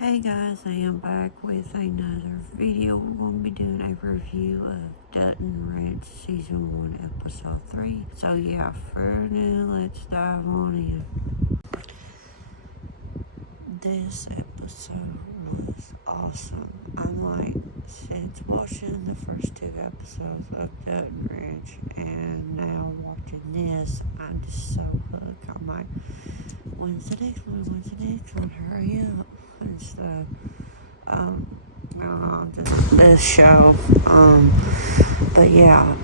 Hey guys, I am back with another video. We're going to be doing a review of Dutton Ranch Season 1, Episode 3. So yeah, for now, let's dive on in. This episode was awesome. Since watching the first two episodes of Dutton Ranch and now watching this, I'm just so hooked. I'm like, when's the next one? When's the next one? Hurry up and stuff. I don't know, just this show. But yeah,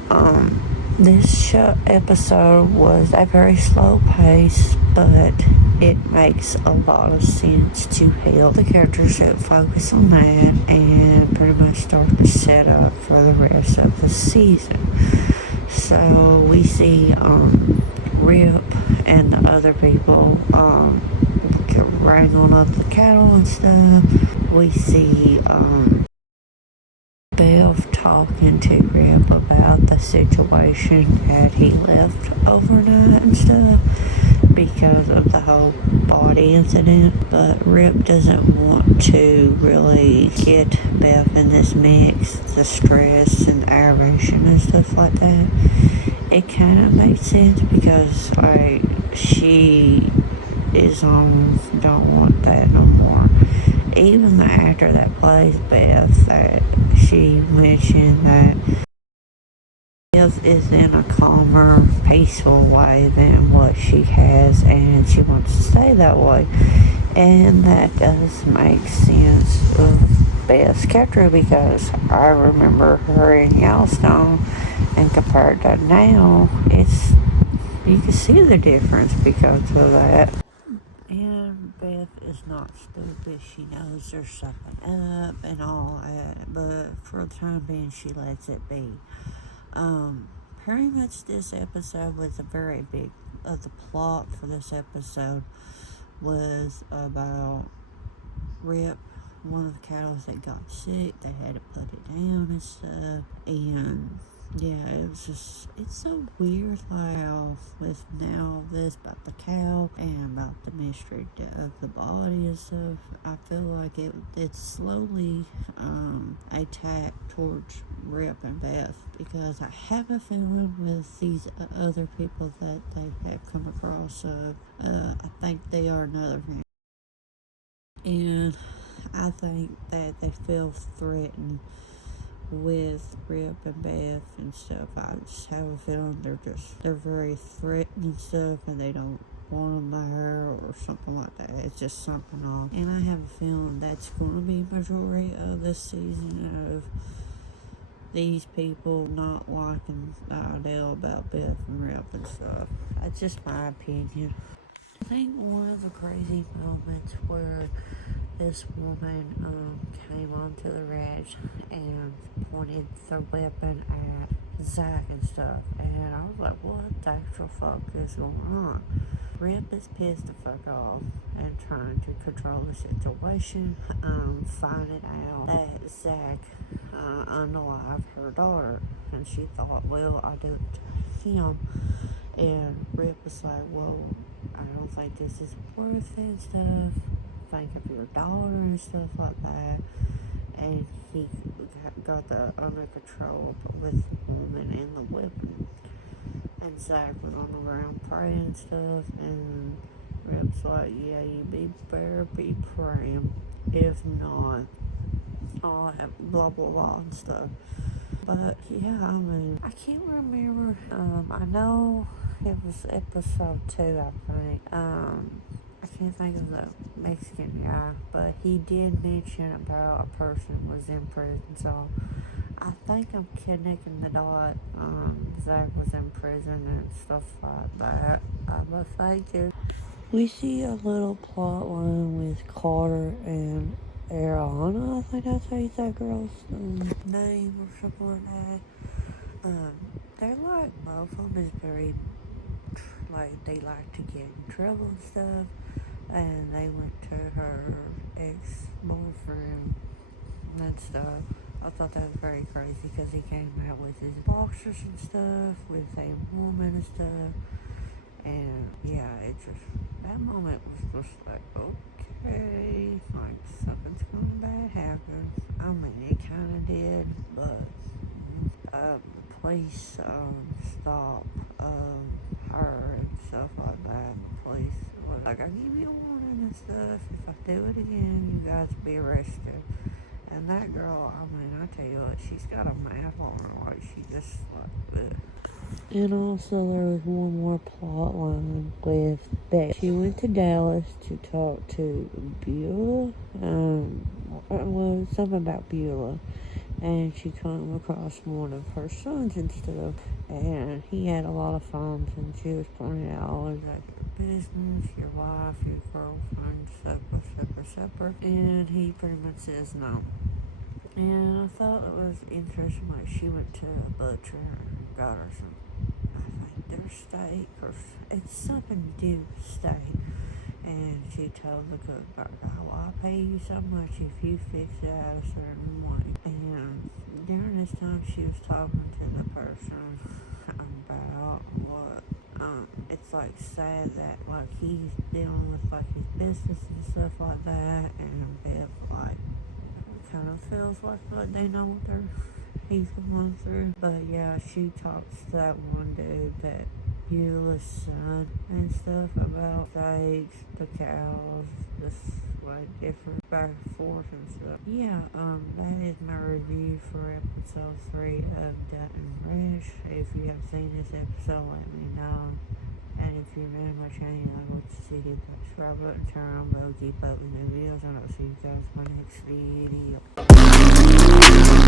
this show episode was a very slow pace, but it makes a lot of sense to help the characters that focus on that and pretty much start to set up for the rest of the season. So we see Rip and the other people wrangling up the cattle and stuff. We see Bev talking to Rip about the situation that he left overnight and stuff because of the whole body incident. But Rip doesn't want to really get Bev in this mix, the stress and aggravation and stuff like that. It kind of makes sense because she is don't want that no more. Even the actor that plays Beth, that she mentioned that Beth is in a calmer, peaceful way than what she has, and she wants to stay that way. And that does make sense of Beth's character because I remember her in Yellowstone, and compared to now, you can see the difference because of that. And Beth is not stupid. She knows there's something up and all that, but for the time being, she lets it be. Pretty much this episode was a very big, the plot for this episode was about Rip, one of the cattle that got sick. They had to put it down and stuff, and yeah, it's so weird, like, with now this about the cow and about the mystery of the body and stuff. I feel like it's slowly attack towards Rip and Beth, because I have a feeling with these other people that they have come across, I think they are another family. And I think that they feel threatened with Rip and Beth and stuff. I just have a feeling they're very threatened and stuff, and they don't want them there or something like that. It's just something off. And I have a feeling that's going to be majority of this season of these people not liking the idea about Beth and Rip and stuff. That's just my opinion. I think one of the crazy moments where this woman came onto the ranch and pointed the weapon at Zach and stuff, and I was like, what the actual fuck is going on? Rip is pissed the fuck off and trying to control the situation, finding out that Zach unalived her daughter, and she thought, well, I duped him. And Rip was like, well, I don't think this is worth it and stuff. Think of your daughter and stuff like that. And he got that under control with the woman and the weapon. And Zach was on the ground praying and stuff. And Rip's like, yeah, you better be praying. If not, I'll have blah blah blah and stuff. But yeah, I mean, I can't remember. I know it was episode 2, I think. I can't think of the Mexican guy, but he did mention about a person was in prison, so I think I'm connecting the dot. Zach was in prison and stuff like that. But thank you. We see a little plot line with Carter and Ariana. I think that's how you say that girl's name or something like that. They're like, both of them is very, like, they like to get in trouble and stuff. And they went to her ex-boyfriend and stuff. I thought that was very crazy because he came out with his boxers and stuff, with a woman and stuff. And yeah, that moment was just like, okay. okay, like something's gonna bad happen. I mean, it kind of did, but the police stopped her and stuff like that. The police was like, I give you a warning and stuff. If I do it again, you guys be arrested. And that girl, I mean, I tell you what, she's got a mouth on her, like she just like. Ugh. And also, there was one more plot line with Beck. She went to Dallas to talk to Beulah. Well, something about Beulah. And she came across one of her sons and stuff. And he had a lot of fines. And she was pointing out all his like your business, your wife, your girlfriend, supper. And he pretty much says no. And I thought it was interesting, like she went to a butcher and got her some, I think their steak, or it's something to do with steak. And she told the cook, well, I'll pay you so much if you fix it out a certain way. And during this time, she was talking to the person about what, it's like sad that like he's dealing with like his business and stuff like that, and Beth like kind of feels like they know what he's going through. But yeah, she talks to that one dude, that Beulah's son, and stuff about steaks, the cows, just like different back and forth and stuff. Yeah, that is my review for episode 3 of Dutton Ranch. If you have seen this episode, let me know. And if you're new to my channel, I want to see the subscribe button, turn on bell, keep up with new videos, and I'll see you guys in my next video.